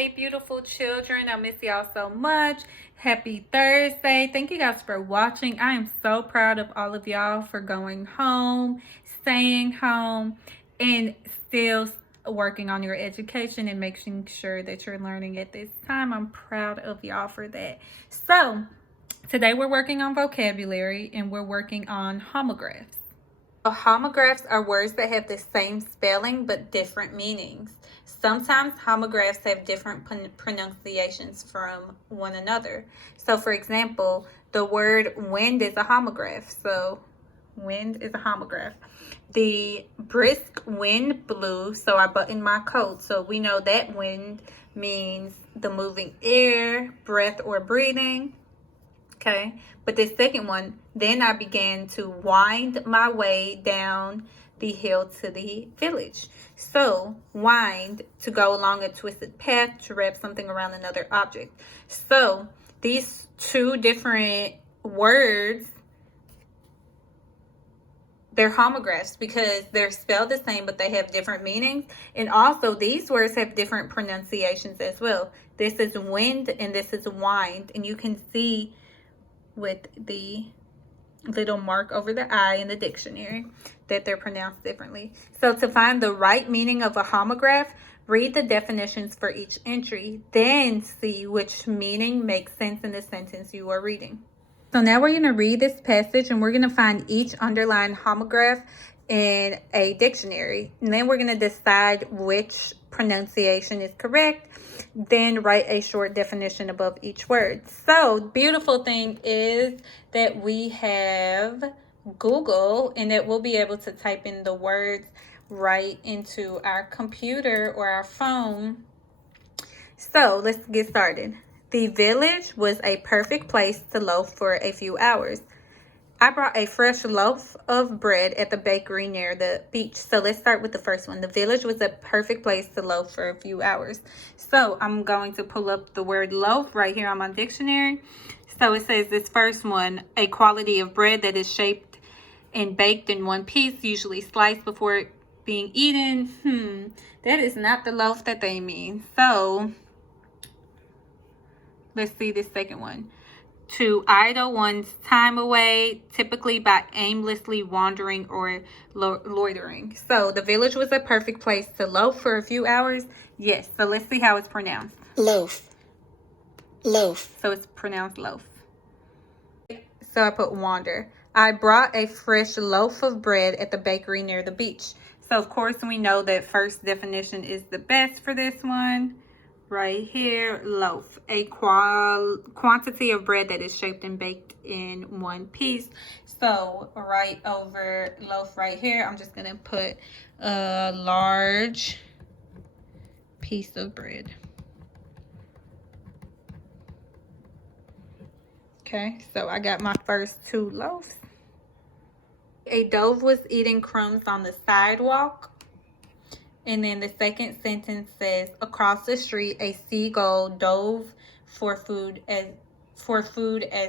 Hey, beautiful children. I miss y'all so much. Happy Thursday. Thank you guys for watching. I am so proud of all of y'all for going home, staying home, and still working on your education and making sure that you're learning at this time. I'm proud of y'all for that. So, today we're working on vocabulary and we're working on homographs. Homographs are words that have the same spelling but different meanings. Sometimes homographs have different pronunciations from one another. So, for example, the word wind is a homograph. So, wind is a homograph. The brisk wind blew, so I buttoned my coat. So, we know that wind means the moving air, breath, or breathing. Okay, but this second one, then I began to wind my way down the hill to the village. So, wind, to go along a twisted path, to wrap something around another object. So, these two different words, they're homographs because they're spelled the same, but they have different meanings. And also, these words have different pronunciations as well. This is wind and this is wind. And you can see with the little mark over the I in the dictionary that they're pronounced differently. So to find the right meaning of a homograph, read the definitions for each entry, then see which meaning makes sense in the sentence you are reading. So now we're going to read this passage and we're going to find each underlined homograph in a dictionary. And then we're going to decide which pronunciation is correct. Then write a short definition above each word. So the beautiful thing is that we have Google and that we'll be able to type in the words right into our computer or our phone. So let's get started. The village was a perfect place to loaf for a few hours. I brought a fresh loaf of bread at the bakery near the beach. So let's start with the first one. The village was a perfect place to loaf for a few hours. So I'm going to pull up the word loaf right here on my dictionary. So it says this first one, a quality of bread that is shaped and baked in one piece, usually sliced before being eaten. That is not the loaf that they mean. So let's see this second one. To idle one's time away, typically by aimlessly wandering or loitering. So the village was a perfect place to loaf for a few hours. Yes, so let's see how it's pronounced. Loaf. Loaf. So it's pronounced loaf. So I put wander. I brought a fresh loaf of bread at the bakery near the beach. So of course we know that first definition is the best for this one. Right here, loaf, a quantity of bread that is shaped and baked in one piece. So right over loaf right here, I'm just gonna put a large piece of bread. Okay, so I got my first two loaves. A dove was eating crumbs on the sidewalk. And then the second sentence says, across the street, a seagull dove for food as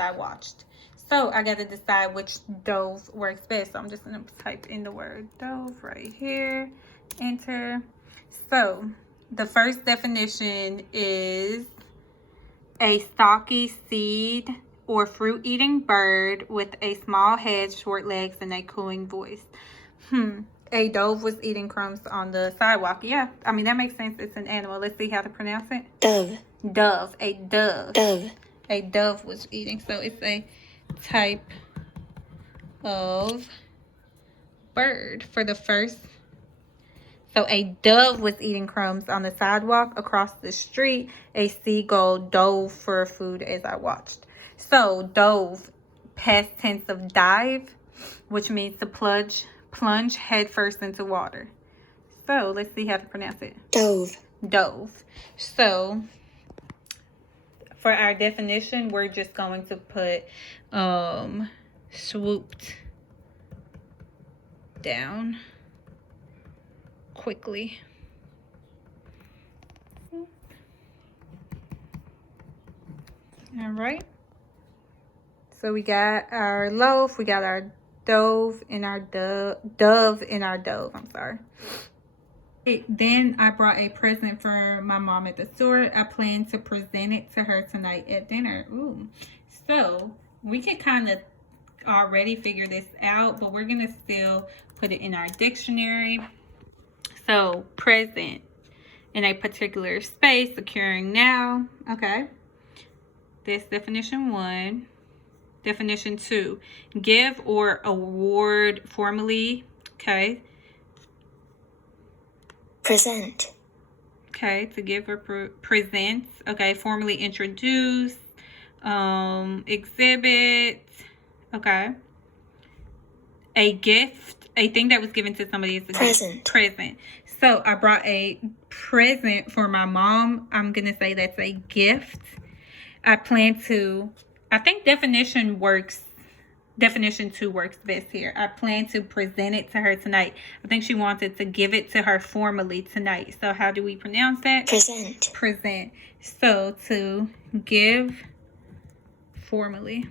I watched. So I got to decide which dove works best. So I'm just going to type in the word dove right here. Enter. So the first definition is a stalky seed or fruit-eating bird with a small head, short legs, and a cooing voice. A dove was eating crumbs on the sidewalk. Yeah, I mean, that makes sense. It's an animal. Let's see how to pronounce it. Dove. Dove. A dove. Dove. A dove was eating. So it's a type of bird for the first. So a dove was eating crumbs on the sidewalk. Across the street, a seagull dove for food as I watched. So dove, past tense of dive, which means to plunge headfirst into water. So let's see how to pronounce it. Dove. Dove. So for our definition, we're just going to put swooped down quickly. All right. So we got our loaf, we got our dove and our dove and our dove. I'm sorry. Then I brought a present for my mom at the store. I plan to present it to her tonight at dinner. Ooh. So we can kind of already figure this out, but we're going to still put it in our dictionary. So present in a particular space, occurring now. Okay. That's definition 1. Definition 2, give or award formally. Okay. Present. Okay, to give or present. Okay, formally introduce. Exhibit. Okay. A gift. A thing that was given to somebody is a present. Present. So I brought a present for my mom. I'm going to say that's a gift. I think definition 2 works best here. I plan to present it to her tonight. I think she wanted to give it to her formally tonight. So how do we pronounce that? Present. Present. So to give formally.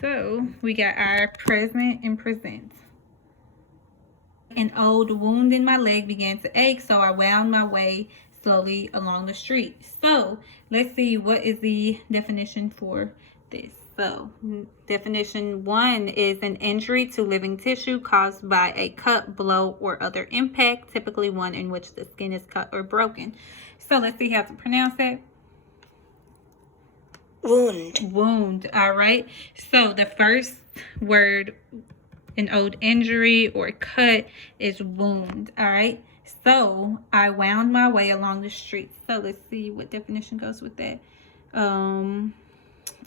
So we got our present and present. An old wound in my leg began to ache, so I wound my way slowly along the street. So let's see, what is the definition for this? So definition 1 is an injury to living tissue caused by a cut, blow, or other impact, typically one in which the skin is cut or broken. So let's see how to pronounce that. Wound. Wound. All right. So the first word, an old injury or cut, is wound. All right. So I wound my way along the street. So let's see what definition goes with that.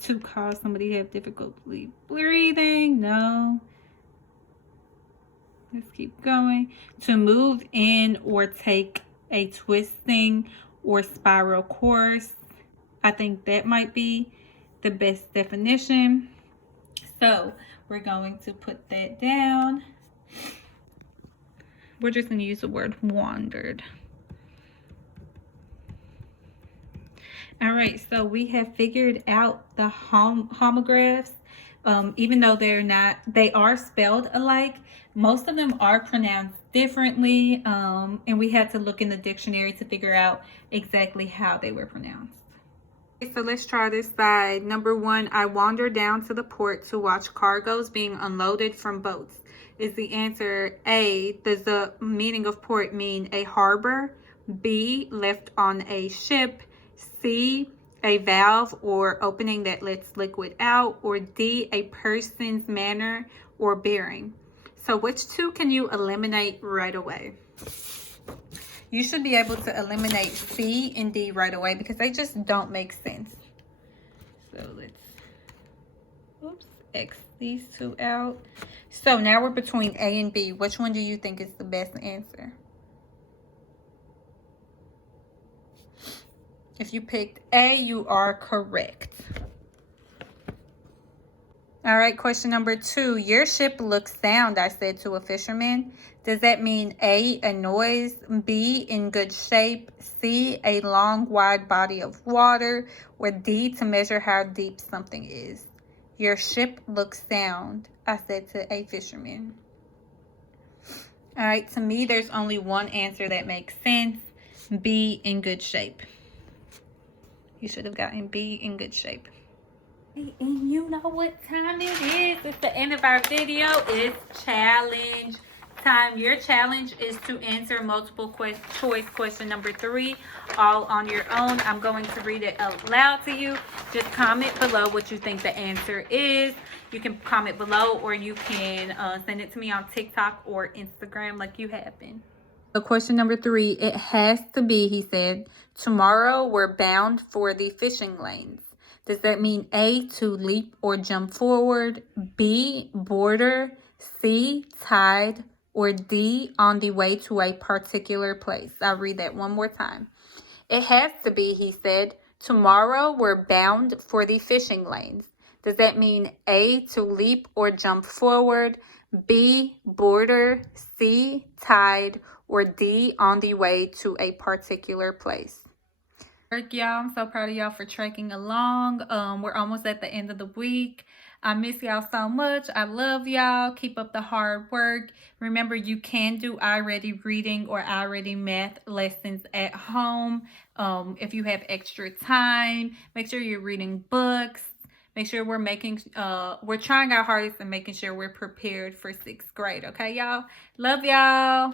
To cause somebody to have difficulty breathing. No. Let's keep going. To move in or take a twisting or spiral course. I think that might be the best definition. So we're going to put that down. We're just going to use the word wandered. All right, so we have figured out the homographs. Even though they are spelled alike, most of them are pronounced differently. And we had to look in the dictionary to figure out exactly how they were pronounced. Okay, so let's try this side. Number 1, I wandered down to the port to watch cargoes being unloaded from boats. Is the answer A, does the meaning of port mean a harbor? B, left on a ship? C, a valve or opening that lets liquid out? Or D, a person's manner or bearing? So which 2 can you eliminate right away? You should be able to eliminate C and D right away because they just don't make sense. So let's X these 2 out. So now we're between A and B. Which one do you think is the best answer? If you picked A, you are correct. All right, question number 2. Your ship looks sound, I said to a fisherman. Does that mean A, a noise, B, in good shape, C, a long, wide body of water, or D, to measure how deep something is? Your ship looks sound, I said to a fisherman. All right, to me, there's only one answer that makes sense. B, in good shape. You should have gotten B, in good shape. And you know what time it is. It's the end of our video. It's challenge time. Your challenge is to answer multiple choice question number 3 all on your own. I'm going to read it out loud to you. Just comment below what you think the answer is. You can comment below, or you can send it to me on TikTok or Instagram like you have been. So question number 3, it has to be, he said, tomorrow we're bound for the fishing lanes. Does that mean A, to leap or jump forward, B, border, C, tide, or D, on the way to a particular place? I'll read that one more time. It has to be, he said, tomorrow we're bound for the fishing lanes. Does that mean A, to leap or jump forward, B, border, C, tide, or D, on the way to a particular place? Y'all, I'm so proud of y'all for trekking along. We're almost at the end of the week. I miss y'all so much. I love y'all. Keep up the hard work. Remember, you can do iReady reading or iReady math lessons at home. If you have extra time, make sure you're reading books. Make sure we're trying our hardest and making sure we're prepared for 6th grade. Okay, y'all? Love y'all.